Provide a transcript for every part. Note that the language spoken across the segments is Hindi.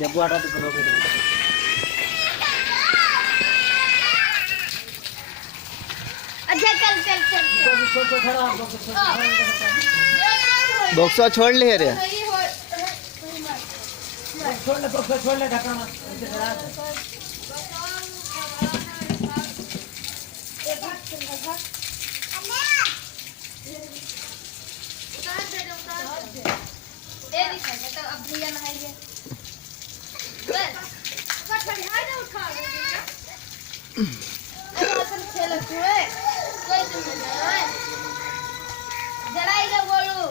जब वो हटा तो करो फिर अच्छा चल चल चल बॉक्स छोड़ ले रे छोड़ ले ढक्कन मत ऐसे डरा दे ए दिखा तो अब भैया नहाइए बस ठंडा ना उठा अपन खेल हुए कोई तुम नहीं जलाएगा बोलू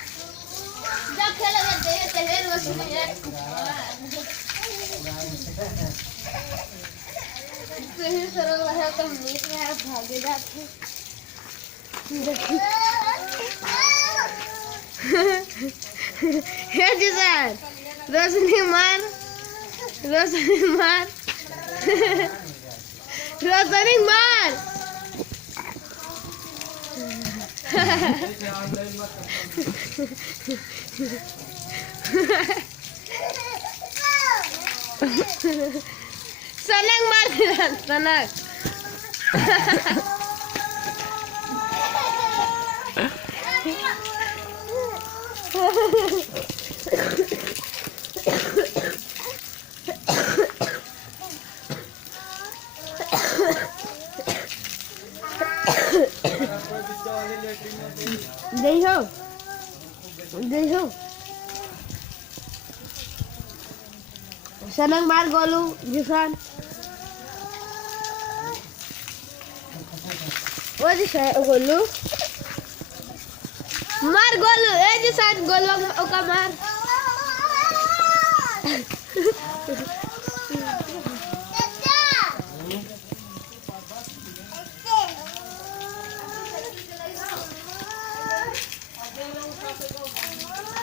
जब खेलेगा दे तेरे रोज में यार सही सरल है तो मीट में है भागे जाते हे जी सर रोशनी मार रोशनी मार रोशनी मार सनक मार दिया सनक देखो सनक मार गोलू जिसान वो जिसान गोलू मार गोलू ए जिसान गोलू का मार